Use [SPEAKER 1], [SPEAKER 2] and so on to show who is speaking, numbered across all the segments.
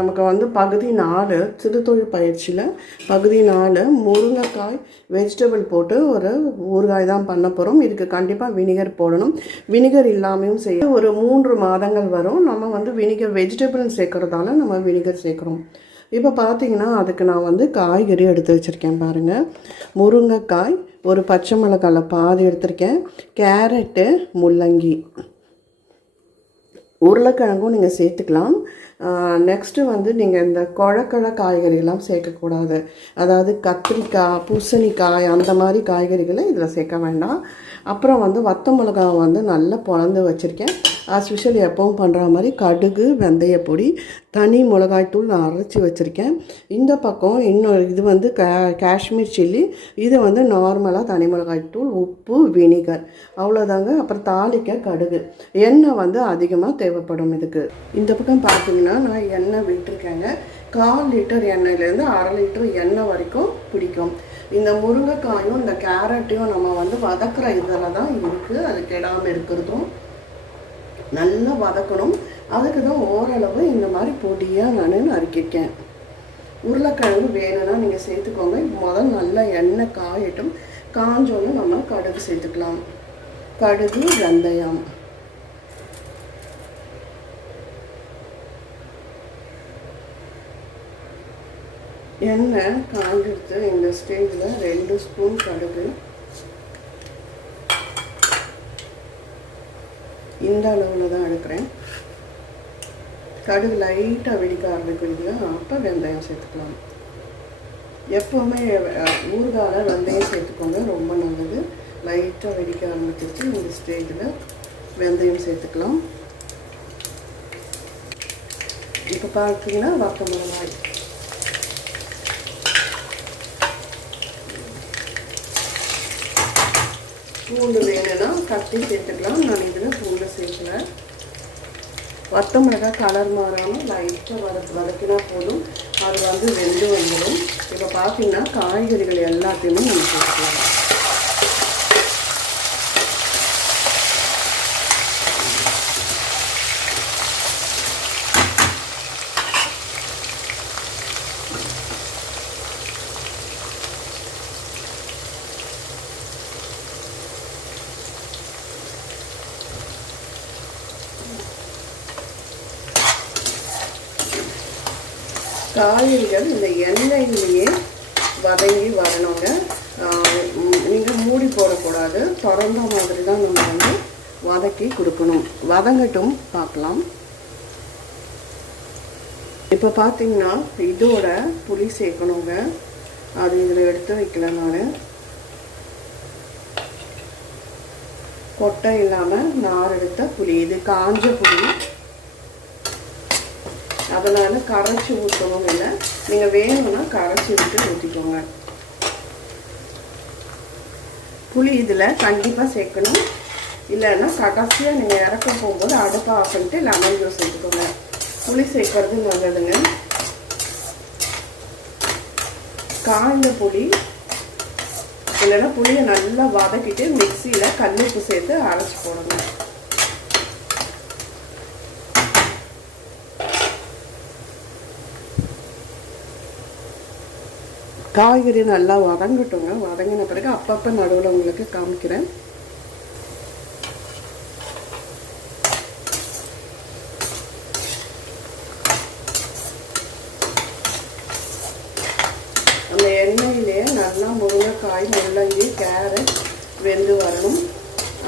[SPEAKER 1] நமக்கு வந்து பகுதி நாலு சிறுதொழில் பயிற்சியில் பகுதி நாலு முருங்கைக்காய் வெஜிடபிள் போட்டு ஒரு ஊறுகாய் தான் பண்ண போகிறோம் இதுக்கு கண்டிப்பாக வினிகர் போடணும். வினிகர் இல்லாமையும் செய்ய ஒரு மூன்று மாதங்கள் வரும். நம்ம வந்து வினிகர் வெஜிடபிள் சேர்க்குறதால நம்ம வினிகர் சேர்க்குறோம். இப்போ பார்த்தீங்கன்னா அதுக்கு நான் வந்து காய்கறி எடுத்து வச்சுருக்கேன் பாருங்கள் முருங்கைக்காய் ஒரு பச்சை மிளகாயில் பாதி எடுத்திருக்கேன். கேரட்டு முள்ளங்கி. உருளைக்கிழங்கும் நீங்கள் சேர்த்துக்கலாம். நெக்ஸ்ட்டு வந்து நீங்கள் இந்த குழக்கழ காய்கறிகள்லாம் சேர்க்கக்கூடாது. அதாவது கத்திரிக்காய் பூசணிக்காய் அந்த மாதிரி காய்கறிகளை இதில் சேர்க்க வேண்டாம். அப்புறம் வந்து வத்த மிளகாவை வந்து நல்லா பொழந்து வச்சுருக்கேன். ஆஸ் யூஷுவல் எப்பவும் பண்ணுற மாதிரி கடுகு வெந்தயப்பொடி தனி மிளகாய்த்தூள் நான் அரைச்சி வச்சுருக்கேன். இந்த பக்கம் இன்னொரு இது வந்து கா காஷ்மீர் சில்லி. இது வந்து நார்மலாக தனி மிளகாய்த்தூள் உப்பு வினிகர். அவ்வளோதாங்க அப்புறம் தாளிக்க கடுகு. எண்ணெய் வந்து அதிகமாக தேவைப்படும் இதுக்கு. இந்த பக்கம் பார்த்தீங்கன்னா நான் எண்ணெய் விட்டுருக்கேங்க. கால் லிட்டர் எண்ணெயிலேருந்து அரை லிட்டர் எண்ணெய் வரைக்கும் பிடிக்கும். இந்த முருங்கைக்காயும் இந்த கேரட்டையும் நம்ம வந்து வதக்குற இதில் தான் இருக்குது அது கெடாமல் இருக்கிறதும். நல்லா வதக்கணும். அதுக்கு தான் ஓரளவு இந்த மாதிரி பொடியாக நான் நறுக்கியிருக்கேன். உருளைக்கிழங்கு வேணும்னா நீங்கள் சேர்த்துக்கோங்க. முதல் நல்லா எண்ணெய் காயட்டும். காஞ்சோன்னு நம்ம கடுகு சேர்த்துக்கலாம். கடுகு வெந்தயம். எண்ணெய் காஞ்சிடுத்து இந்த ஸ்டேஜில் ரெண்டு ஸ்பூன் கடுகு. இந்த அளவில் தான் எடுக்கிறேன். கடுகு லைட்டாக வெடிக்க ஆரம்பிக்கிறீங்க அப்போ வெந்தயம் சேர்த்துக்கலாம். எப்போவுமே ஊறுகால வெந்தயம் சேர்த்துக்கோங்க ரொம்ப நல்லது. லைட்டாக வெடிக்க ஆரம்பிச்சிருச்சு இந்த ஸ்டேஜில் வெந்தயம் சேர்த்துக்கலாம். இப்போ பார்த்தீங்கன்னா வத்த மிளகாய். பூண்டு வேணும்னா கட்டி சேர்த்துக்கலாம். நான் இதில் பூண்டு சேர்க்கல. வத்த மிளகாய் கலர் மாறாமல் லைட்டாக வதக்கு வதக்கினா போதும். அது வந்து வெந்து வந்துடும் இப்போ பார்த்தீங்கன்னா காய்கறிகள் எல்லாத்தையுமே நம்ம சேர்த்துக்கலாம். காய்கறிகள் இந்த எண்ணெயிலேயே வதங்கி வரணுங்க. நீங்கள் மூடி போடக்கூடாது. திறந்த மாதிரி தான் நம்ம வந்து வதக்கி கொடுக்கணும். வதங்கட்டும் பார்க்கலாம். இப்போ பார்த்தீங்கன்னா இதோட புளி சேர்க்கணுங்க. அது இதில் எடுத்து வைக்கல நான். கொட்டை இல்லாமல் நார் எடுத்த புளி. இது காஞ்ச புளி. அதனால் கரைச்சி ஊற்றணும் இல்லை. நீங்கள் வேணும்னா கரைச்சி விட்டு ஊற்றிக்கோங்க புளி இதில் கண்டிப்பாக சேர்க்கணும். இல்லைன்னா கடைசியாக நீங்கள் இறக்க போகும்போது அடுப்பை ஆஃப் பண்ணிட்டு லெமன் ஜூஸ் சேர்த்துக்கோங்க. புளி சேர்க்கறது நல்லதுங்க. காய்ந்த புளி. இல்லைன்னா புளியை நல்லா வதக்கிட்டு மிக்சியில் கல்லுப்பு சேர்த்து அரைச்சி போடுங்க காய்கறி நல்லா வதங்கட்டுங்க. வதங்கின பிறகு அப்பப்போ நடுவில் உங்களுக்கு காமிக்கிறேன். அந்த எண்ணெயிலேயே நல்லா முருங்கைக்காய் முள்ளங்கி கேரட் வெந்து வரணும்.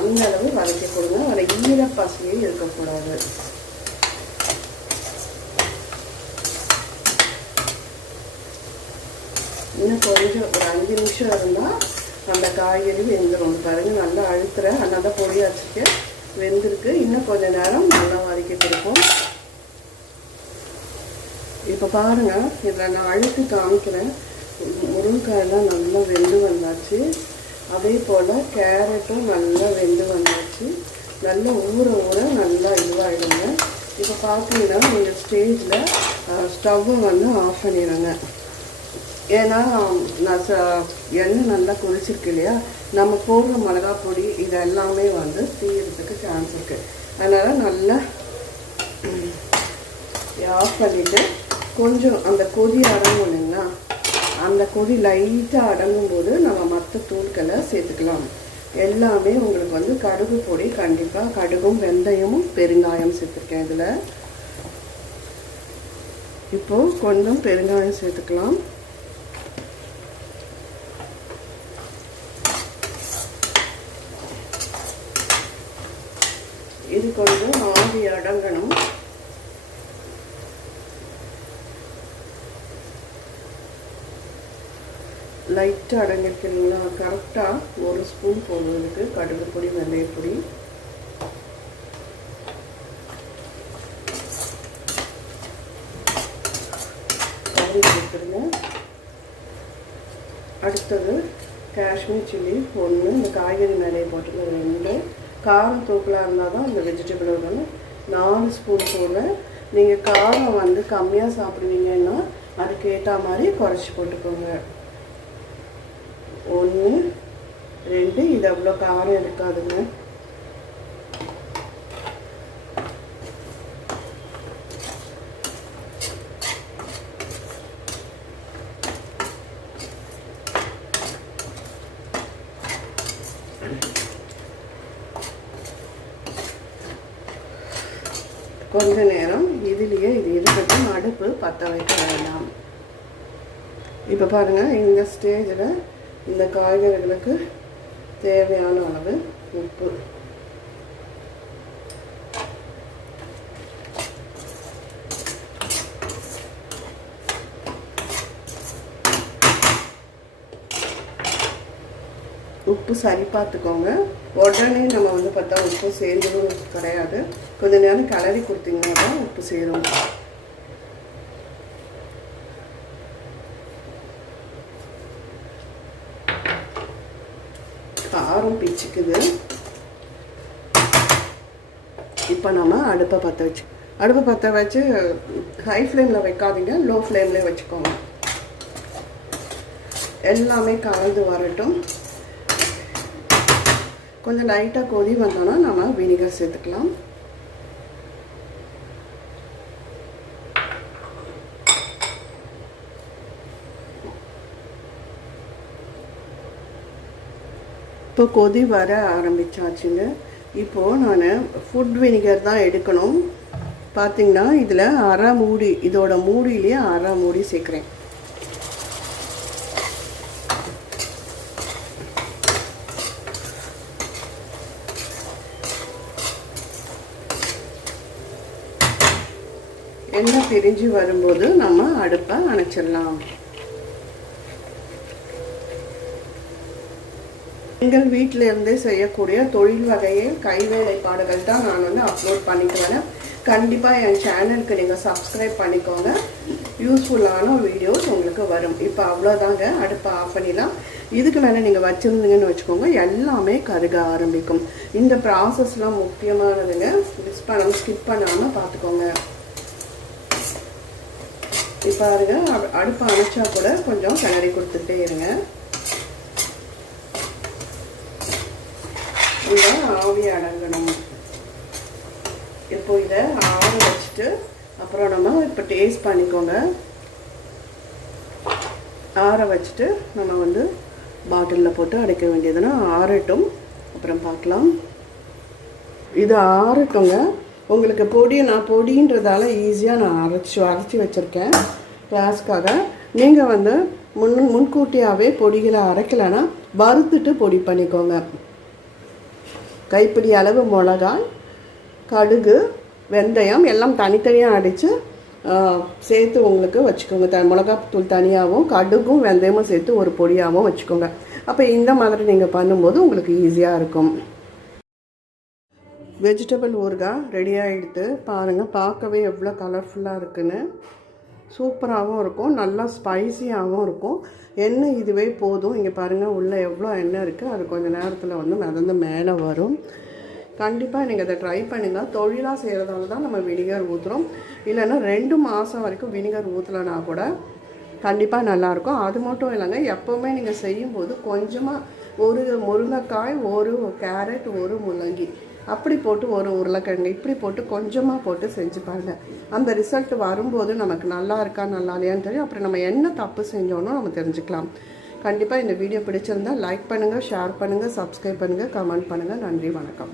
[SPEAKER 1] அந்த அளவு வதக்கி கொடுங்க. அதில் ஈரப்பசியும் இருக்கக்கூடாது. இன்னும் கொஞ்சம் ஒரு அஞ்சு நிமிஷம் இருந்தால் அந்த காய்கறி வெந்துடும் பாருங்கள் நல்லா அழுத்துறேன் நல்லா பொடியாச்சுக்கு வெந்திருக்கு. இன்னும் கொஞ்சம் நேரம் நல்லா வதக்கி கொடுப்போம் இப்போ பாருங்கள் இதில் நான் அழுத்தி காமிக்கிறேன். முருங்காயெல்லாம் நல்லா வெந்து வந்தாச்சு. அதே போல் கேரட்டும் நல்லா வெந்து வந்தாச்சு. நல்லா ஊற ஊற நல்லா இதுவாகிடுங்க இப்போ பார்த்தீங்கன்னா நீங்கள் ஸ்டேஜில் ஸ்டவ்வை வந்து ஆஃப் பண்ணிடுங்க. ஏன்னா நான் ச எண்ணெய் நல்லா கொதிச்சிருக்கு இல்லையா? நம்ம போடுற மிளகா பொடி இது எல்லாமே வந்து தீயறதுக்கு சான்ஸ் இருக்குது அதனால் நல்லா ஆஃப் பண்ணிவிட்டு கொஞ்சம் அந்த கொதி அடங்கும் இல்லைங்களா? அந்த கொதி லைட்டாக அடங்கும் போது நம்ம மற்ற தூள்களை சேர்த்துக்கலாம். எல்லாமே உங்களுக்கு வந்து கடுகு பொடி கண்டிப்பாக கடுகும் வெந்தயமும் பெருங்காயம் சேர்த்துருக்கேன் இதில். இப்போது கொஞ்சம் பெருங்காயம் சேர்த்துக்கலாம் இது கொஞ்சம் ஆவி அடங்கணும். லைட்டாக அடங்கிருக்கு இல்லைங்களா கரெக்டாக ஒரு ஸ்பூன் போடுறதுக்கு கடுகு பொடி வெந்தயப்பொடி கறி கொடுத்துருங்க அடுத்தது காஷ்மீர் சில்லி ஒன்று இந்த காய்கறி மேலே போட்டுருங்க ரெண்டு. காரம் தூக்கலாக இருந்தால் தான் அந்த வெஜிடபிள் வந்து நாலு ஸ்பூன் போல் நீங்கள் காரம் வந்து கம்மியாக சாப்பிடுவீங்கன்னா அதுக்கு ஏற்ற மாதிரி குறைச்சி போட்டுக்கோங்க. ஒன்று ரெண்டு இது அவ்வளோ காரம் இருக்காதுங்க. கொஞ்ச நேரம் இதுலேயே இது இருக்கட்டும் அடுப்பு பற்ற வைக்க வேண்டாம். இப்போ பாருங்கள் இந்த ஸ்டேஜில் இந்த காய்கறிகளுக்கு தேவையான அளவு உப்பு. உப்பு சரி பார்த்துக்கோங்க. உடனே நம்ம வந்து பார்த்தா உப்பு சேர்ந்துடும் கிடையாது. கொஞ்ச நேரம் கிளறி கொடுத்தீங்கன்னா தான் உப்பு சேரும். காரம் பிச்சுக்குது. இப்போ நம்ம அடுப்பை பற்ற வச்சு அடுப்பை பற்ற வச்சு ஹை ஃப்ளேமில் வைக்காதீங்க லோ ஃப்ளேம்லேயே வச்சுக்கோங்க. எல்லாமே கலந்து வரட்டும். கொஞ்சம் லைட்டாக கொதி வந்தோன்னா நம்ம வினிகர் சேர்த்துக்கலாம். இப்போ கொதி வர ஆரம்பிச்சாச்சுங்க. இப்போது நான் ஃபுட் வினிகர் தான் எடுக்கணும். பார்த்தீங்கன்னா இதில் அரை மூடி இதோட மூடியிலே அரை மூடி சேர்க்குறேன். எண்ணெய் பிரிஞ்சு வரும்போது நம்ம அடுப்பை அணைச்சிடலாம். எங்கள் வீட்டில இருந்தே செய்யக்கூடிய தொழில் வகையில் கைவேலைப்பாடுகள் தான் நான் வந்து அப்லோட் பண்ணிக்குவேன் கண்டிப்பாக என் சேனலுக்கு நீங்கள் சப்ஸ்கிரைப் பண்ணிக்கோங்க. யூஸ்ஃபுல்லான வீடியோஸ் உங்களுக்கு வரும். இப்போ அவ்வளோதாங்க அடுப்பை ஆஃப் பண்ணிடலாம். இதுக்கு மேலே நீங்கள் வச்சுருந்தீங்கன்னு வச்சுக்கோங்க. எல்லாமே கருக ஆரம்பிக்கும். இந்த ப்ராசஸ்லாம் முக்கியமானதுங்க. மிஸ் பண்ணாமல் ஸ்கிப் பண்ணாமல் பார்த்துக்கோங்க. இப்போ பாருங்க அடுப்பு அணைச்சா கூட கொஞ்சம் கிளறி கொடுத்துட்டே இருங்க. இந்த ஆவி அடங்கணும். இப்போ இதை ஆற வச்சுட்டு அப்புறம் நம்ம இப்போ டேஸ்ட் பண்ணிக்கோங்க. ஆற வச்சுட்டு நம்ம வந்து பாட்டிலில் போட்டு அடைக்க வேண்டியதுன்னா ஆறட்டும். அப்புறம் பார்க்கலாம். இது ஆறட்டுங்க. உங்களுக்கு பொடி நான் பொடின்றதால ஈஸியாக நான் அரைச்சி அரைச்சி வச்சுருக்கேன். கிளாஸ்க்காக நீங்கள் வந்து முன் முன்கூட்டியாகவே பொடிகளை அரைக்கலைன்னா வறுத்துட்டு பொடி பண்ணிக்கோங்க. கைப்பிடி அளவு மிளகாய் கடுகு வெந்தயம் எல்லாம் தனித்தனியாக அடித்து சேர்த்து உங்களுக்கு வச்சுக்கோங்க. த மிளகாத்தூள் தனியாகவும் கடுகும் வெந்தயமும் சேர்த்து ஒரு பொடியாகவும் வச்சுக்கோங்க. அப்போ இந்த மாதிரி நீங்கள் பண்ணும்போது உங்களுக்கு ஈஸியாக இருக்கும். வெஜிடபிள் ஊறுகாய் ரெடி ஆகிடுது பாருங்கள் பார்க்கவே எவ்வளோ கலர்ஃபுல்லாக இருக்குன்னு. சூப்பராகவும் இருக்கும். நல்லா ஸ்பைசியாகவும் இருக்கும். எண்ணெய் இதுவே போதும். இங்கே பாருங்கள் உள்ளே எவ்வளோ எண்ணெய் இருக்குது அது கொஞ்சம் நேரத்தில் வந்து மிதந்து மேலே வரும். கண்டிப்பாக நீங்கள் அதை ட்ரை பண்ணுங்கள் தொழிலாக செய்கிறதால தான் நம்ம வினிகர் ஊற்றுறோம் இல்லைன்னா ரெண்டு மாதம் வரைக்கும் வினிகர் ஊற்றலைனா கூட கண்டிப்பாக நல்லாயிருக்கும் அது மட்டும் இல்லைங்க எப்போவுமே நீங்கள் செய்யும்போது கொஞ்சமாக ஒரு முருங்கைக்காய் ஒரு கேரட் ஒரு முள்ளங்கி. அப்படி போட்டு ஒரு உருளைக்கிழங்கு இப்படி போட்டு கொஞ்சமாக போட்டு செஞ்சு பாருங்கள் அந்த ரிசல்ட் வரும்போது நமக்கு நல்லா இருக்கா நல்லா இல்லையான்னு தெரியும். அப்புறம் நம்ம என்ன தப்பு செஞ்சோன்னு நம்ம தெரிஞ்சுக்கலாம். கண்டிப்பாக இந்த வீடியோ பிடிச்சிருந்தா லைக் பண்ணுங்கள் ஷேர் பண்ணுங்கள் சப்ஸ்கிரைப் பண்ணுங்கள் கமெண்ட் பண்ணுங்கள் நன்றி வணக்கம்.